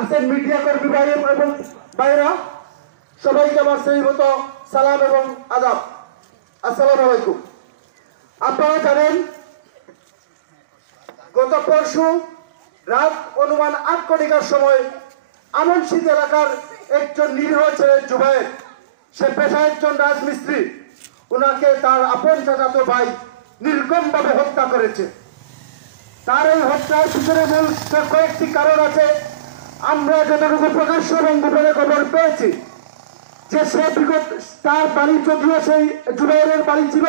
আছেন মিডিয়া কর্মী ভাই এবং ভাইরা, সবাইকে আমার সেই মতো সালাম এবং আদাব। আসসালামু আলাইকুম। আপনারা জানেন গত পরশু রাত অনুমান 8 ঘটিকার সময় আমনশীত এলাকার একজন নিরীহ ছেলে জুবায়ের, সে পেশায় একজন রাজমিস্ত্রি, উনাকে তার আপন চাচাতো ভাই নির্মমভাবে হত্যা করেছে। তার এই হত্যার পিছনে মূল কয়েকটি কারণ আছে। আমরা যতটুকু প্রকাশ্য এবং গোপনে খবর পেয়েছি যে সে বিগত তার বাড়ি, যদিও সেই জুবায়েরের বাড়ি ছিল,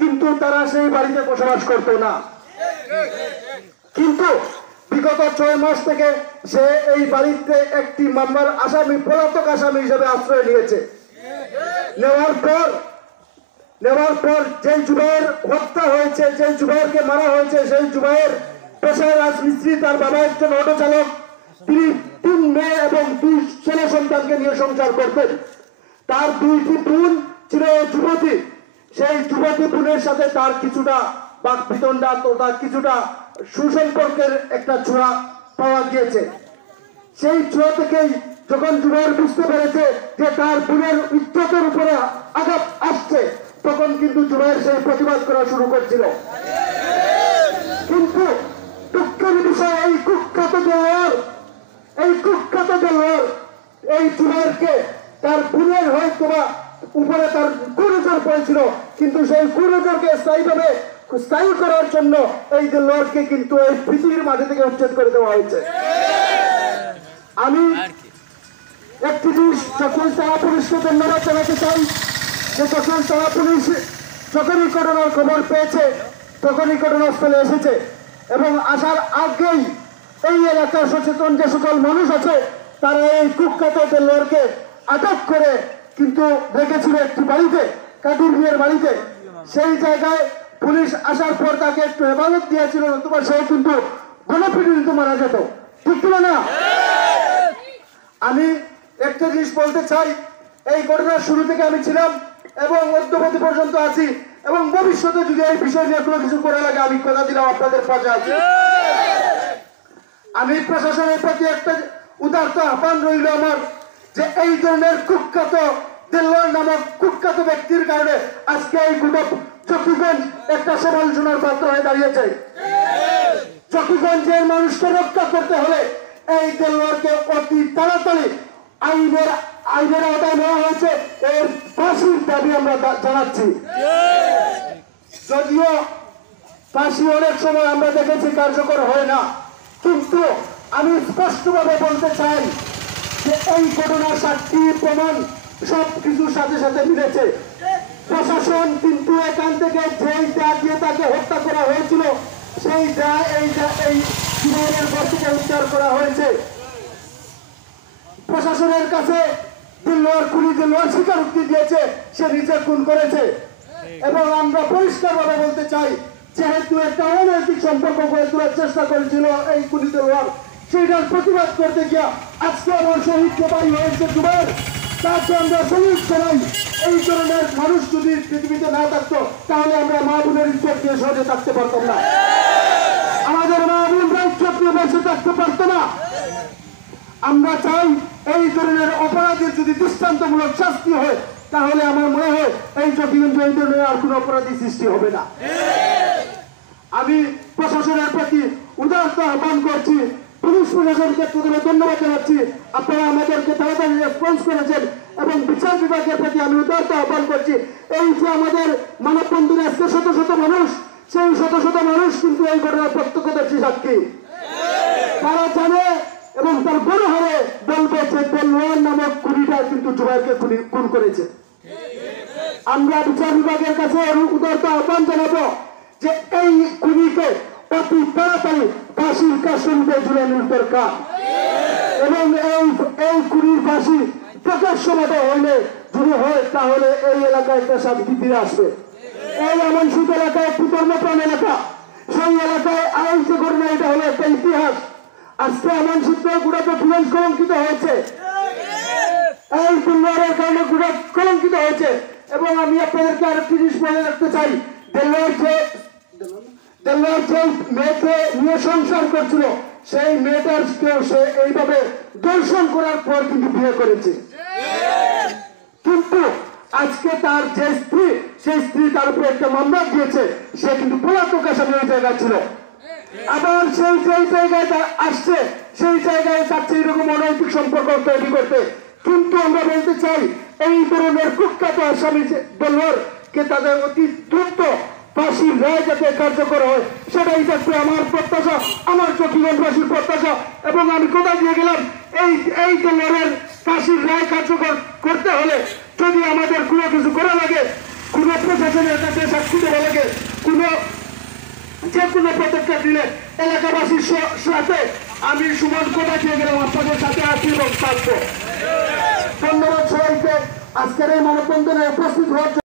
কিন্তু তারা সেই বাড়িতে বসবাস করতো না। কিন্তু বিগত 6 মাস থেকে সে এই বাড়িতে একটি মামলার আসামি, পলাতক আসামি হিসেবে আশ্রয় নিয়েছে। নেওয়ার পর যে জুবায়ের হত্যা হয়েছে, যে জুবায়েরকে মারা হয়েছে, সেই জুবায়ের পেশায় রাজমিস্ত্রি, তার বাবা একজন অটো চালক। তিনি 3 মেয়ে এবং 2 ছেলে সন্তানকে নিয়ে সংসার করতেন। তার 2টি বোন ছিল যুবতী। সেই যুবতী বোনের সাথে তার কিছুটা বাকবিতণ্ডা, তোটা কিছুটা সুসম্পর্কের একটা ছোঁয়া পাওয়া গিয়েছে। সেই ছোঁয়া থেকেই যখন জুবায়ের বুঝতে পেরেছে যে তার বোনের ইজ্জতের উপরে আঘাত আসছে, তখন কিন্তু জুবায়ের সেই প্রতিবাদ করা শুরু করছিল। কিন্তু দুঃখের বিষয়, এই কুখ্যাত দেওয়ার এই জুবায়েরকে তার বোনের হয়তোবা উপরে তার কুনজর পড়েছিল, কিন্তু সেই কুনজরকে স্থায়ী করার জন্য এই দেওয়ারকে কিন্তু এই পৃথিবীর মাঝে থেকে উচ্ছেদ করে দেওয়া হয়েছে। আমি একটি জিনিস যখন থানা পুলিশকে ধন্যবাদ জানাতে চাই যে যখন থানা পুলিশ যখনই ঘটনার খবর পেয়েছে তখনই ঘটনাস্থলে এসেছে এবং আসার আগেই এই এলাকার সচেতন যে সকল মানুষ আছে তারা এই কুখ্যাত দেলোয়ারকে আটক করে কিন্তু রেখেছিল একটি বাড়িতে, কাদির মিয়ার বাড়িতে। সেই জায়গায় পুলিশ আসার পর তাকে একটু হেফাজত দিয়েছিল, নতুবা সে কিন্তু গণপিটুনিতে মারা যেত। ঠিক ছিল না? আমি একটা জিনিস বলতে চাই, এই ঘটনার শুরু থেকে আমি ছিলাম এবং মধ্যবর্তী পর্যন্ত আছি, এবং ভবিষ্যতে যদি এই বিষয় নিয়ে কোনো কিছু করা লাগে আমি কথা দিলাম আপনাদের পাশে আছি। আমি প্রশাসনের প্রতি একটা উদারতা আহ্বান রইল আমার, যে এই ধরনের কুখ্যাত দেলোয়ার নামক কুখ্যাত ব্যক্তির কারণে আজকে এই গোটা চকিগঞ্জ একটা সমালোচনার পাত্র হয়ে দাঁড়িয়েছে। চকিগঞ্জের মানুষকে রক্ষা করতে হলে এই দেলোয়ারকে অতি তাড়াতাড়ি আইনের আওতায় নেওয়া হয়েছে, এর ফাঁসির দাবি আমরা জানাচ্ছি। যদিও ফাঁসি অনেক সময় আমরা দেখেছি কার্যকর হয় না, কিন্তু আমি স্পষ্টভাবে বলতে চাই যে এই ঘটনার সাক্ষী প্রমাণ সবকিছুর সাথে সাথে মিলেছে। প্রশাসন কিন্তু এখান থেকে যেই দা দিয়ে তাকে হত্যা করা হয়েছিল সেই দা এই জুবায়েরের ঘর থেকে উদ্ধার করা হয়েছে। প্রশাসনের কাছে দেলোয়ার স্বীকারোক্তি দিয়েছে সে নিজে খুন করেছে। এবং আমরা পরিষ্কারভাবে বলতে চাই, যেহেতু একটা অনৈতিক সম্পর্ক গড়ে তোলার চেষ্টা করেছিল এই খুনি দেলোয়ার, সেইটার প্রতিবাদ করতে গিয়া আজকে আমার শহীদ জবাই হয়েছে জুবায়ের, তাকে আমরা শহীদ জানাই। এই ধরনের মানুষ যদি পৃথিবীতে না থাকতো তাহলে আমরা মা বোনের ইজ্জত নিয়ে সহজে থাকতে পারতাম না, আমাদের মা বোনরা ইজ্জত নিয়ে বেঁচে থাকতে পারতো না। আমরা চাই এই ধরনের অপরাধের যদি দৃষ্টান্তমূলক শাস্তি হয় তাহলে আমার মনে হয় এই চকিগঞ্জে এই ধরনের আর কোন অপরাধী সৃষ্টি হবে না। আমি প্রশাসনের প্রতি উদারতা আহ্বান করছি, পুলিশ প্রশাসনকে প্রথমে ধন্যবাদ জানাচ্ছি, আপনারা আমাদেরকে তাড়াতাড়ি রেসপন্স করেছেন, এবং বিচার বিভাগের প্রতি আমি উদারতা আহ্বান করছি। এই যে আমাদের মানববন্ধনে আসছে শত শত মানুষ, সেই শত শত মানুষ কিন্তু এই ঘটনার প্রত্যক্ষদর্শী সাক্ষী। তারা জানে এবং তার বড় হয়ে বলবে যে দেলোয়ার নামক খুনিটা কিন্তু জুবায়েরকে খুন করেছে। আমরা বিচার বিভাগের কাছে উদারতা আহ্বান জানাবো যে এই খুনিকে অতি তাড়াতাড়ি ফাঁসির কাস্টডিতে ঝুলানোর দরকার, এবং এই খুনির ফাঁসি প্রকাশ্যভাবে হইলে যদি হয় তাহলে এই এলাকায় একটা শান্তি ফিরে আসবে। এই আমনশীত এলাকায় একটি কর্মপ্রাণ এলাকা, সেই এলাকায় আইন যে ঘটনা, এটা হলো একটা ইতিহাস। আজকে আমনশীত গোটা ফিনান্স কলঙ্কিত হয়েছে, এই দেলোয়ারের কারণে গোটা কলঙ্কিত হয়েছে। এবং আমি আপনাদেরকে আরেকটি জিনিস বলে রাখতে চাই, দেলোয়ার যে মেয়েকে নিয়ে সংসার করছিল সেই মেয়েটাকেও সে এইভাবে দর্শন করার পর কিন্তু বিয়ে করেছে। কিন্তু আজকে তার যে স্ত্রী, সেই স্ত্রী তার উপরে একটা মামলা দিয়েছে, সে কিন্তু পলাতক আসামি ওই জায়গায় ছিল। আবার সেই যে জায়গায় আসছে, সেই জায়গায় যাচ্ছে এরকম অনৈতিক সম্পর্ক তৈরি করতে। কিন্তু আমরা বলতে চাই, এই ধরনের কুখ্যাত আসামি দেলোয়ারকে তাদের অতি দ্রুত ফাঁসির রায় যাতে কার্যকর হয়, সেটাই থাকবে আমার প্রত্যাশা, আমার চট্টগ্রামবাসীর প্রত্যাশা। এবং আমি কথা দিয়ে গেলাম, এই দেলোয়ারের ফাঁসির রায় কার্যকর করতে হলে যদি আমাদের কোনো কিছু করা লাগে, কোনো প্রশাসনের কাছে সাক্ষী দেওয়া লাগে, যে কোনো পদক্ষেপ দিলে এলাকাবাসীর সাথে আমি সুমন কথা দিয়ে গেলাম, আপনাদের সাথে আছি এবং থাকবো। ধন্যবাদ সবাইকে আজকের এই মানববন্ধনে উপস্থিত হওয়ার জন্য।